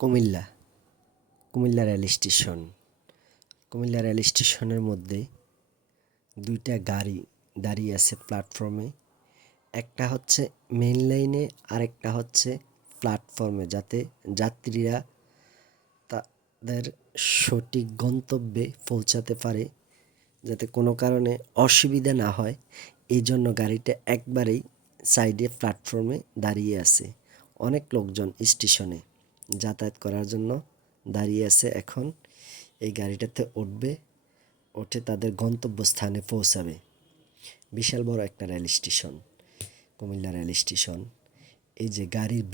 Comilla Comilla rail station. Comilla rail স্টেশনের মধ্যে দুইটা গাড়ি দাঁড়িয়ে আছে প্ল্যাটফর্মে। একটা হচ্ছে মেইন লাইনে, আরেকটা হচ্ছে প্ল্যাটফর্মে, যাতে যাত্রীরা তাদের সঠিক গন্তব্যে পৌঁছাতে পারে, যাতে কোনো কারণে অসুবিধা না হয়। এই জন্য গাড়িটা একবারেই সাইডে প্ল্যাটফর্মে দাঁড়িয়ে আছে। অনেক লোকজন স্টেশনে যাতায়াত করার জন্য দাঁড়িয়ে আছে। এখন এই গাড়িটাতে উঠবে, উঠে তাদের গন্তব্যস্থানে পৌঁছাবে। বিশাল বড় একটা rail station, Comilla rail station. এই যে গাড়ির